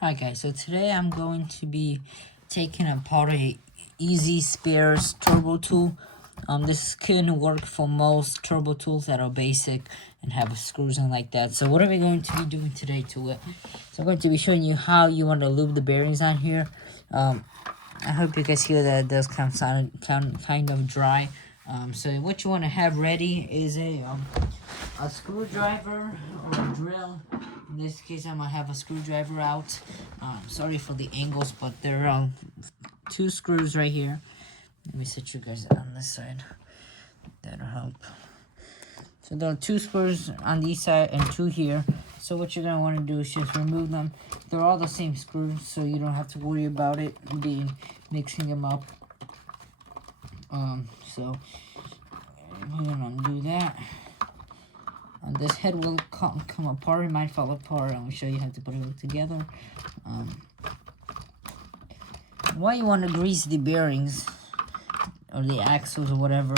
Hi guys, so today I'm going to be taking apart a Easy Spares turbo tool. This can work for most turbo tools that are basic and have screws and like that. So what are we going to be doing today to it? So I'm going to be showing you how you want to lube the bearings on here. I hope you guys hear that it does sound kind of dry. So what you want to have ready is a screwdriver or a drill. In this case, I'm gonna have a screwdriver out. Sorry for the angles, but there are two screws right here. Let me set you guys on this side. That'll help. So there are two screws on this side and two here. So what you're gonna want to do is just remove them. They're all the same screws, so you don't have to worry about it mixing them up. So we're gonna undo that. This head will come apart, it might fall apart. I'm going to show you how to put it together. Why you want to grease the bearings or the axles or whatever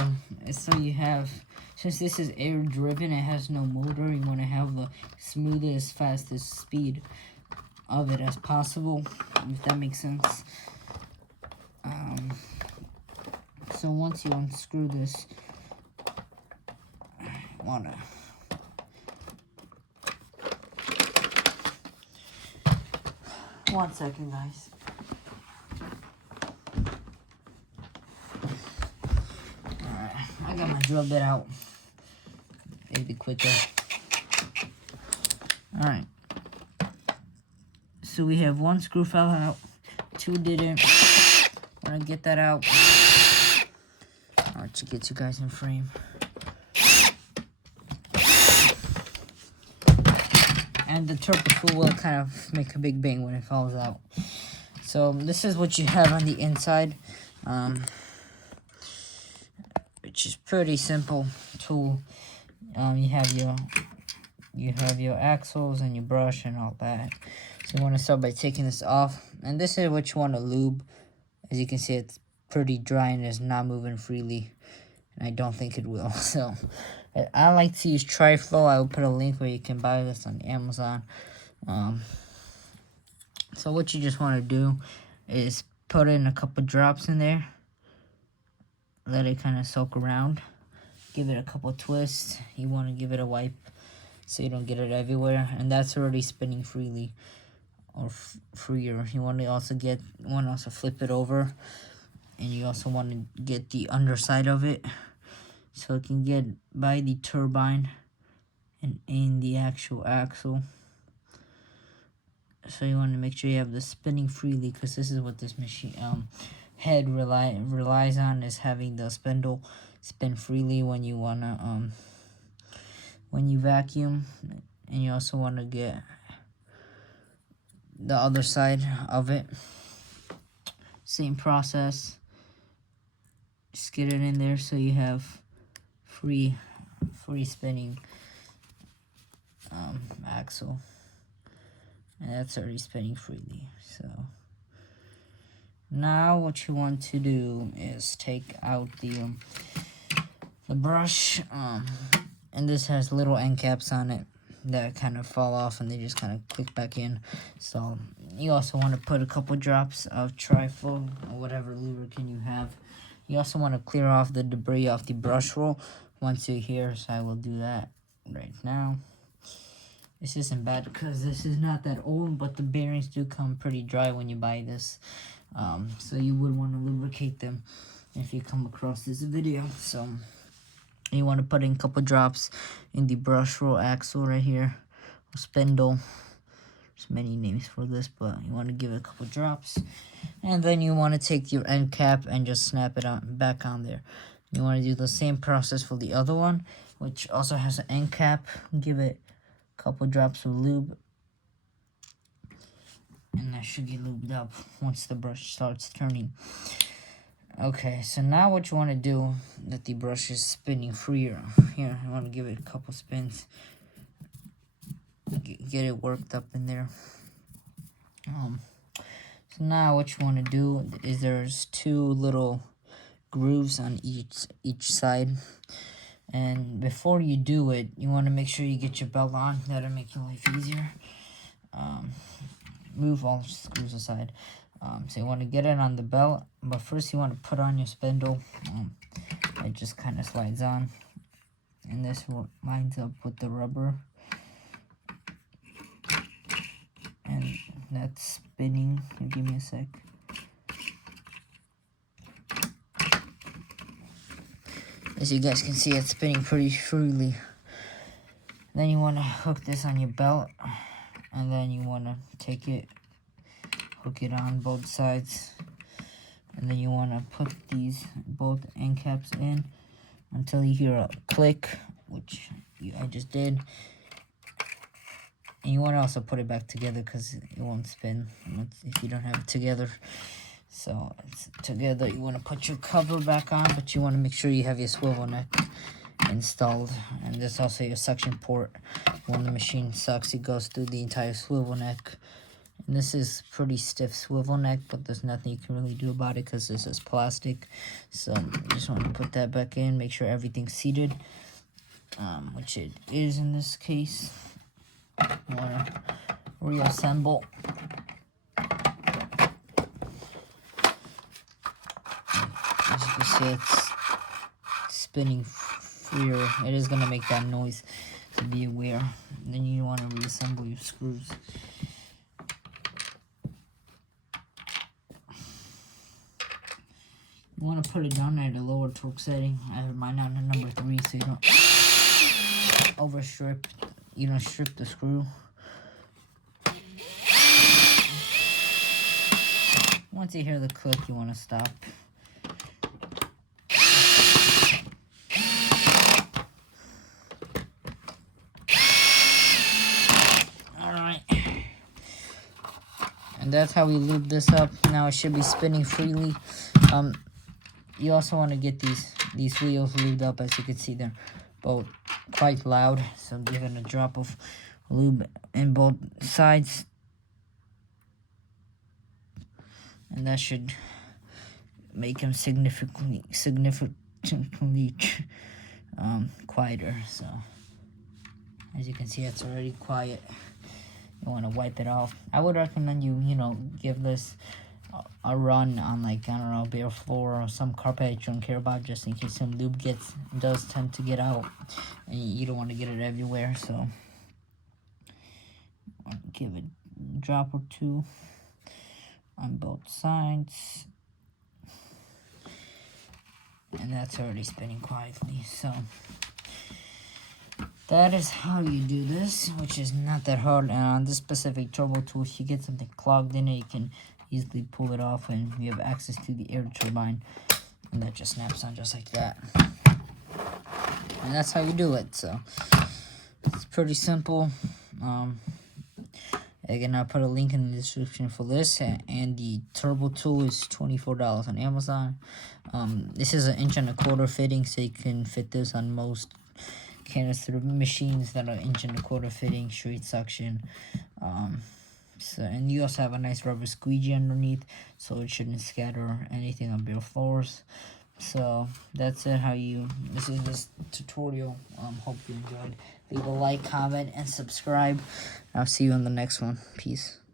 is so you have, since this is air driven, it has no motor, you want to have the smoothest, fastest speed of it as possible, if that makes sense. So once you unscrew this, wanna one second, guys. Alright, I got my drill bit out. It'll be quicker. Alright. So we have one screw fell out, two didn't. I'm gonna get that out. Alright, to get you guys in frame. And the turbo tool will kind of make a big bang when it falls out. So this is what you have on the inside, which is pretty simple tool. You have your axles and your brush and all that. So you want to start by taking this off, and this is what you want to lube. As you can see, it's pretty dry and is not moving freely, and I don't think it will. So I like to use Tri-Flow. I will put a link where you can buy this on Amazon. So what you just want to do is put in a couple drops in there. Let it kind of soak around. Give it a couple twists. You want to give it a wipe so you don't get it everywhere. And that's already spinning freely or freer. You want to also flip it over. And you also want to get the underside of it so it can get by the turbine and in the actual axle. So you want to make sure you have the spinning freely, because this is what this machine head relies on, is having the spindle spin freely when you wanna when you vacuum. And you also want to get the other side of it. Same process. Just get it in there so you have free spinning axle. And that's already spinning freely. So now what you want to do is take out the brush, and this has little end caps on it that kind of fall off and they just kind of click back in. So you also want to put a couple drops of Tri-Flow or whatever lubricant you have. You also want to clear off the debris off the brush roll once you're here, so I will do that right now. This isn't bad because this is not that old, but the bearings do come pretty dry when you buy this. So you would want to lubricate them if you come across this video. So you want to put in a couple drops in the brush roll axle right here, or spindle. There's many names for this, but you want to give it a couple drops. And then you want to take your end cap and just snap it back on there. You want to do the same process for the other one, which also has an end cap. Give it couple drops of lube, and that should get lubed up once the brush starts turning. Okay, so now what you want to do, that the brush is spinning freer. Here, I want to give it a couple spins. Get it worked up in there. So now what you want to do is there's two little grooves on each side. And before you do it, you want to make sure you get your belt on. That'll make your life easier. move all the screws aside. So you want to get it on the belt, but first you want to put on your spindle. It just kind of slides on, and this lines up with the rubber, and that's spinning. Give me a sec. As you guys can see, it's spinning pretty freely. Then you want to hook this on your belt, and then you want to take it, hook it on both sides, and then you want to put these both end caps in until you hear a click, which I just did. And you want to also put it back together because it won't spin if you don't have it together. So it's together. You want to put your cover back on, but you want to make sure you have your swivel neck installed. And there's also your suction port. When the machine sucks, it goes through the entire swivel neck. And this is pretty stiff swivel neck, but there's nothing you can really do about it because this is plastic. So you just want to put that back in, make sure everything's seated, which it is in this case. You want to reassemble. As you can see, it's spinning freer. It is going to make that noise, to be aware. And then you want to reassemble your screws. You want to put it down at a lower torque setting. I have mine on number 3 so you don't overstrip. You don't strip the screw. Once you hear the click, you want to stop. Alright. And that's how we lube this up. Now it should be spinning freely. You also want to get these wheels lubed up. As you can see, they're both quite loud, so give it a drop of lube in both sides, and that should make them significantly quieter. So as you can see, it's already quiet. You want to wipe it off. I would recommend you give this a run on, like, I don't know, bare floor or some carpet you don't care about, just in case some lube does tend to get out, and you don't want to get it everywhere. So give it a drop or two on both sides, and that's already spinning quietly. So that is how you do this, which is not that hard. And on this specific turbo tool, if you get something clogged in it, you can easily pull it off, and you have access to the air turbine, and that just snaps on just like that. And that's how you do it. So it's pretty simple. Again, I'll put a link in the description for this, and the turbo tool is $24 on Amazon. This is an 1.25 inch fitting, so you can fit this on most canister machines that are 1.25 inch fitting, straight suction. So, and you also have a nice rubber squeegee underneath, so it shouldn't scatter anything on bare floors. So that's it. This is this tutorial. Hope you enjoyed. Leave a like, comment, and subscribe. I'll see you on the next one. Peace.